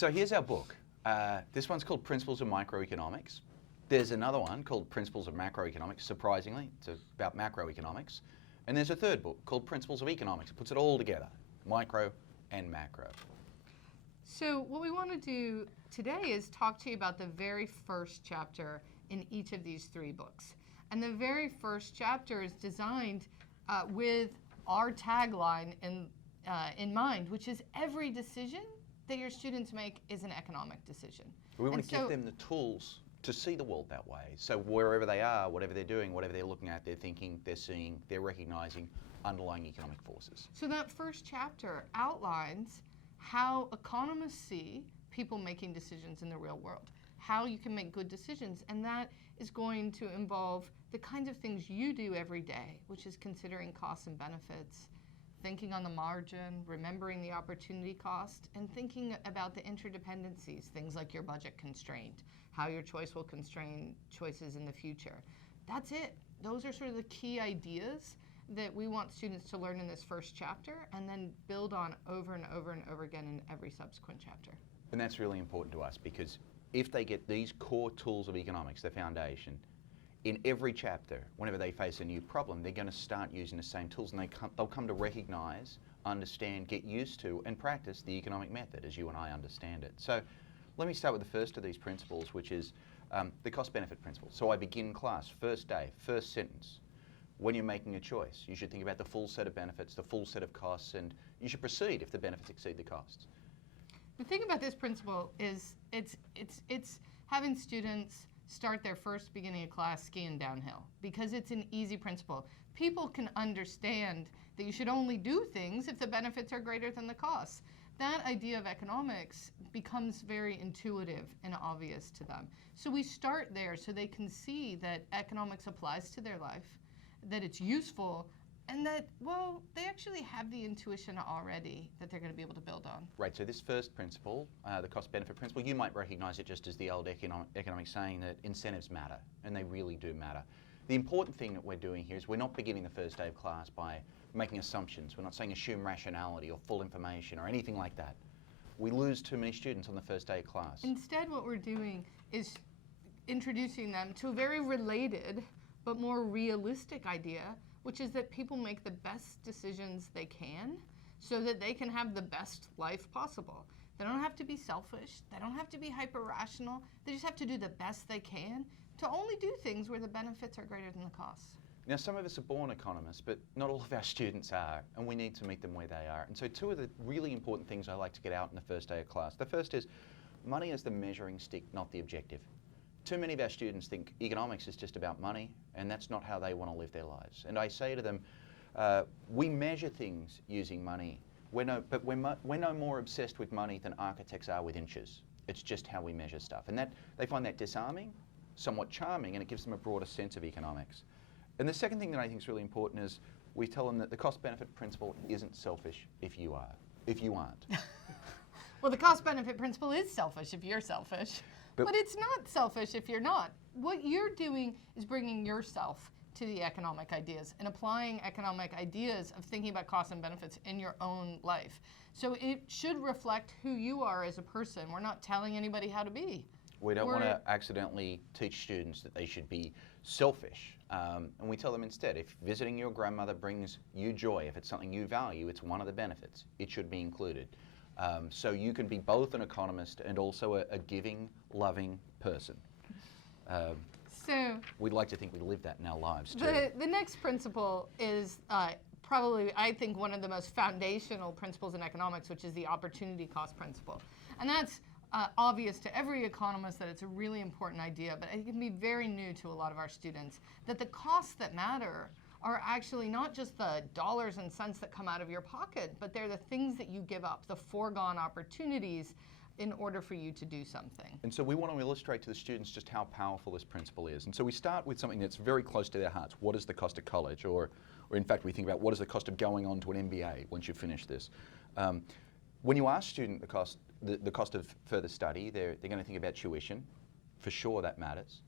So here's our book. This one's called Principles of Microeconomics. There's another one called Principles of Macroeconomics, surprisingly. It's about macroeconomics. And there's a third book called Principles of Economics. It puts it all together, micro and macro. So what we want to do today is talk to you about the very first chapter in each of these three books. And the very first chapter is designed with our tagline in mind, which is every decision that your students make is an economic decision. We want to give them the tools to see the world that way. So wherever they are, whatever they're doing, whatever they're looking at, they're thinking, they're seeing, they're recognizing underlying economic forces. So that first chapter outlines how economists see people making decisions in the real world, how you can make good decisions, and that is going to involve the kinds of things you do every day, which is considering costs and benefits, thinking on the margin, remembering the opportunity cost, and thinking about the interdependencies, things like your budget constraint, how your choice will constrain choices in the future. That's it. Those are sort of the key ideas that we want students to learn in this first chapter and then build on over and over and over again in every subsequent chapter. And that's really important to us because if they get these core tools of economics, the foundation, in every chapter, whenever they face a new problem, they're going to start using the same tools and they'll come to recognize, understand, get used to, and practice the economic method as you and I understand it. So let me start with the first of these principles, which is the cost-benefit principle. So I begin class, first day, first sentence. When you're making a choice, you should think about the full set of benefits, the full set of costs, and you should proceed if the benefits exceed the costs. The thing about this principle is it's having students start their first beginning of class skiing downhill because it's an easy principle. People can understand that you should only do things if the benefits are greater than the costs. That idea of economics becomes very intuitive and obvious to them. So we start there so they can see that economics applies to their life, that it's useful, and that, well, they actually have the intuition already that they're going to be able to build on. Right, so this first principle, the cost-benefit principle, you might recognize it just as the old economic saying that incentives matter, and they really do matter. The important thing that we're doing here is we're not beginning the first day of class by making assumptions. We're not saying assume rationality or full information or anything like that. We lose too many students on the first day of class. Instead, what we're doing is introducing them to a very related but more realistic idea, which is that people make the best decisions they can so that they can have the best life possible. They don't have to be selfish. They don't have to be hyper-rational. They just have to do the best they can to only do things where the benefits are greater than the costs. Now, some of us are born economists, but not all of our students are, and we need to meet them where they are. And so two of the really important things I like to get out in the first day of class. The first is money is the measuring stick, not the objective. Too many of our students think economics is just about money, and that's not how they want to live their lives. And I say to them, we measure things using money, we're no more obsessed with money than architects are with inches. It's just how we measure stuff. And that they find that disarming, somewhat charming, and it gives them a broader sense of economics. And the second thing that I think is really important is we tell them that the cost-benefit principle isn't selfish if you aren't. Well, the cost-benefit principle is selfish if you're selfish. But it's not selfish if you're not. What you're doing is bringing yourself to the economic ideas and applying economic ideas of thinking about costs and benefits in your own life. So it should reflect who you are as a person. We're not telling anybody how to be. We don't want to accidentally teach students that they should be selfish. And we tell them instead, if visiting your grandmother brings you joy, if it's something you value, it's one of the benefits. It should be included. So you can be both an economist and also a giving, loving person. So we'd like to think we live that in our lives too. The next principle is probably, I think, one of the most foundational principles in economics, which is the opportunity cost principle. And that's obvious to every economist that it's a really important idea, but it can be very new to a lot of our students, that the costs that matter are actually not just the dollars and cents that come out of your pocket, but they're the things that you give up, the foregone opportunities in order for you to do something. And so we want to illustrate to the students just how powerful this principle is. And so we start with something that's very close to their hearts. What is the cost of college? Or in fact, we think about what is the cost of going on to an MBA once you finish this. When you ask student the cost of further study, they're going to think about tuition. For sure, that matters.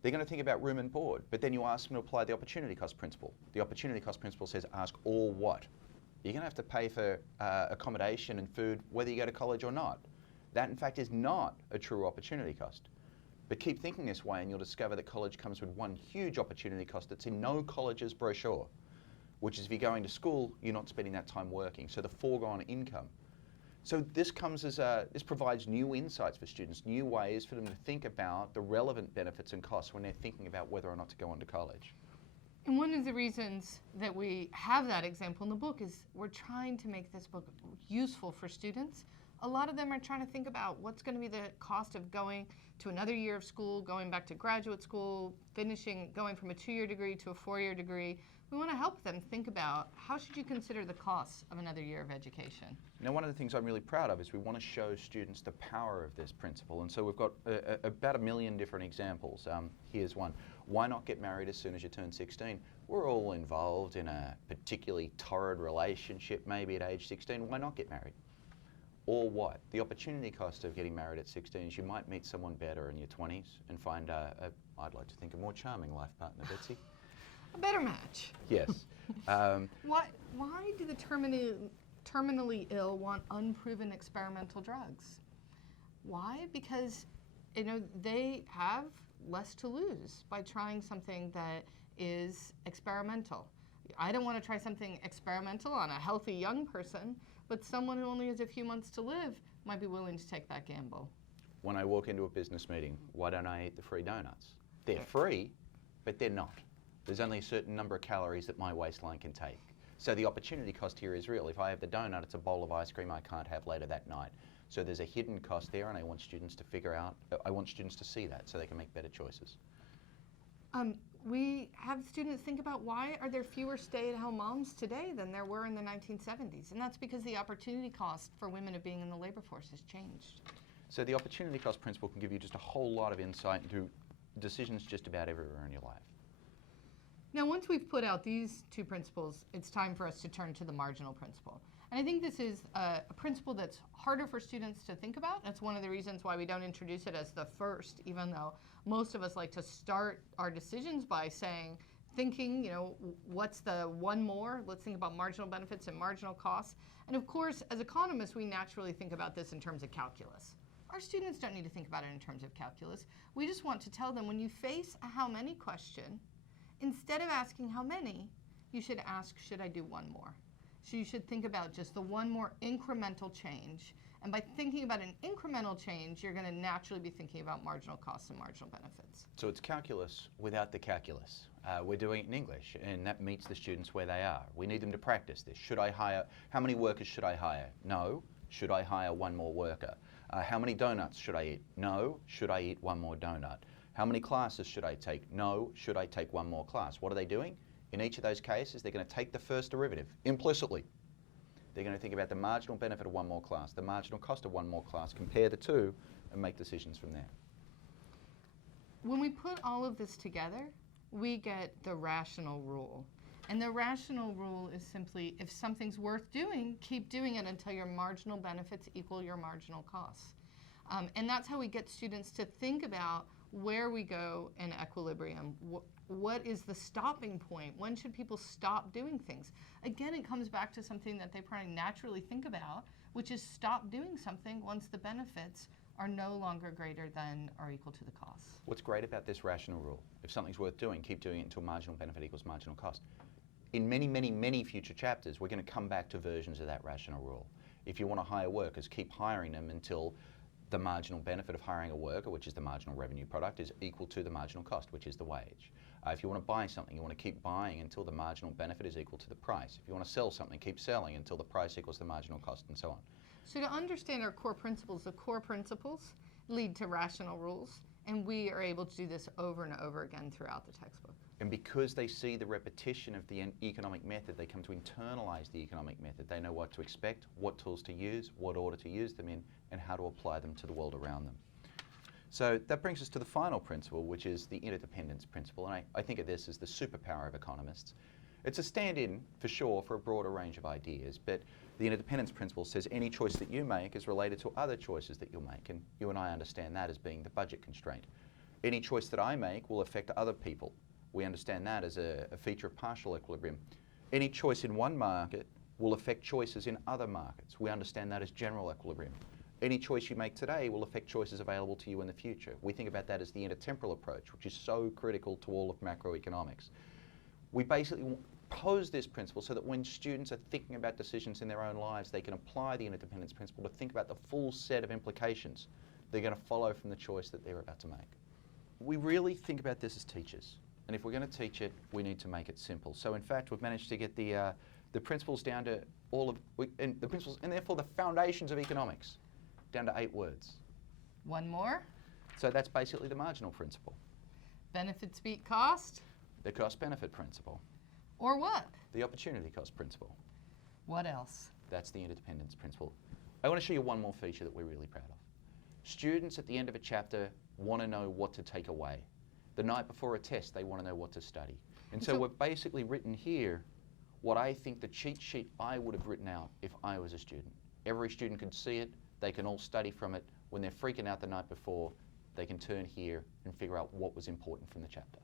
They're going to think about room and board, but then you ask them to apply the opportunity cost principle. The opportunity cost principle says ask all what? You're going to have to pay for accommodation and food whether you go to college or not. That, in fact, is not a true opportunity cost. But keep thinking this way and you'll discover that college comes with one huge opportunity cost that's in no college's brochure, which is if you're going to school, you're not spending that time working. So the foregone income. So this provides new insights for students, new ways for them to think about the relevant benefits and costs when they're thinking about whether or not to go on to college. And one of the reasons that we have that example in the book is we're trying to make this book useful for students. A lot of them are trying to think about what's going to be the cost of going to another year of school, going back to graduate school, finishing, going from a 2-year degree to a 4-year degree. We want to help them think about how should you consider the costs of another year of education. Now, one of the things I'm really proud of is we want to show students the power of this principle. And so we've got about 1 million different examples. Here's one. Why not get married as soon as you turn 16? We're all involved in a particularly torrid relationship, maybe at age 16. Why not get married? Or what? The opportunity cost of getting married at 16 is you might meet someone better in your 20s and find, I'd like to think, a more charming life partner, Betsy. A better match. Yes. Why do the terminally ill want unproven experimental drugs? Why? Because they have less to lose by trying something that is experimental. I don't want to try something experimental on a healthy young person, but someone who only has a few months to live might be willing to take that gamble. When I walk into a business meeting, why don't I eat the free donuts? They're free, but they're not. There's only a certain number of calories that my waistline can take. So the opportunity cost here is real. If I have the donut, it's a bowl of ice cream I can't have later that night. So there's a hidden cost there, and I want students to figure out, I want students to see that so they can make better choices. We have students think about why are there fewer stay-at-home moms today than there were in the 1970s? And that's because the opportunity cost for women of being in the labor force has changed. So the opportunity cost principle can give you just a whole lot of insight into decisions just about everywhere in your life. Now, once we've put out these two principles, it's time for us to turn to the marginal principle. And I think this is a principle that's harder for students to think about. That's one of the reasons why we don't introduce it as the first, even though most of us like to start our decisions by thinking, what's the one more? Let's think about marginal benefits and marginal costs. And of course, as economists, we naturally think about this in terms of calculus. Our students don't need to think about it in terms of calculus. We just want to tell them when you face a how many question, instead of asking how many, you should ask, should I do one more? So you should think about just the one more incremental change. And by thinking about an incremental change, you're going to naturally be thinking about marginal costs and marginal benefits. So it's calculus without the calculus. We're doing it in English, and that meets the students where they are. We need them to practice this. How many workers should I hire? No. Should I hire one more worker? How many donuts should I eat? No. Should I eat one more donut? How many classes should I take? No. Should I take one more class? What are they doing? In each of those cases, they're going to take the first derivative implicitly. They're going to think about the marginal benefit of one more class, the marginal cost of one more class, compare the two, and make decisions from there. When we put all of this together, we get the rational rule. And the rational rule is simply, if something's worth doing, keep doing it until your marginal benefits equal your marginal costs. And that's how we get students to think about where we go in equilibrium. What is the stopping point? When should people stop doing things? Again, it comes back to something that they probably naturally think about, which is stop doing something once the benefits are no longer greater than or equal to the costs. What's great about this rational rule, if something's worth doing, keep doing it until marginal benefit equals marginal cost. In many, many, many future chapters, we're going to come back to versions of that rational rule. If you want to hire workers, keep hiring them until the marginal benefit of hiring a worker, which is the marginal revenue product, is equal to the marginal cost, which is the wage. If you want to buy something, you want to keep buying until the marginal benefit is equal to the price. If you want to sell something, keep selling until the price equals the marginal cost, and so on. So to understand our core principles, the core principles lead to rational rules, and we are able to do this over and over again throughout the textbook. And because they see the repetition of the economic method, they come to internalize the economic method. They know what to expect, what tools to use, what order to use them in, and how to apply them to the world around them. So that brings us to the final principle, which is the interdependence principle. And I think of this as the superpower of economists. It's a stand-in, for sure, for a broader range of ideas, but the interdependence principle says any choice that you make is related to other choices that you'll make, and you and I understand that as being the budget constraint. Any choice that I make will affect other people. We understand that as a feature of partial equilibrium. Any choice in one market will affect choices in other markets. We understand that as general equilibrium. Any choice you make today will affect choices available to you in the future. We think about that as the intertemporal approach, which is so critical to all of macroeconomics. We basically pose this principle so that when students are thinking about decisions in their own lives, they can apply the interdependence principle to think about the full set of implications they're going to follow from the choice that they're about to make. We really think about this as teachers, and if we're going to teach it, we need to make it simple. So in fact, we've managed to get the principles down to the principles, and therefore the foundations of economics, down to 8 words. One more. So that's basically the marginal principle. Benefits beat cost. The cost-benefit principle. Or what? The opportunity cost principle. What else? That's the interdependence principle. I want to show you one more feature that we're really proud of. Students at the end of a chapter want to know what to take away. The night before a test, they want to know what to study. And so we've basically written here what I think the cheat sheet I would have written out if I was a student. Every student can see it, they can all study from it. When they're freaking out the night before, they can turn here and figure out what was important from the chapter.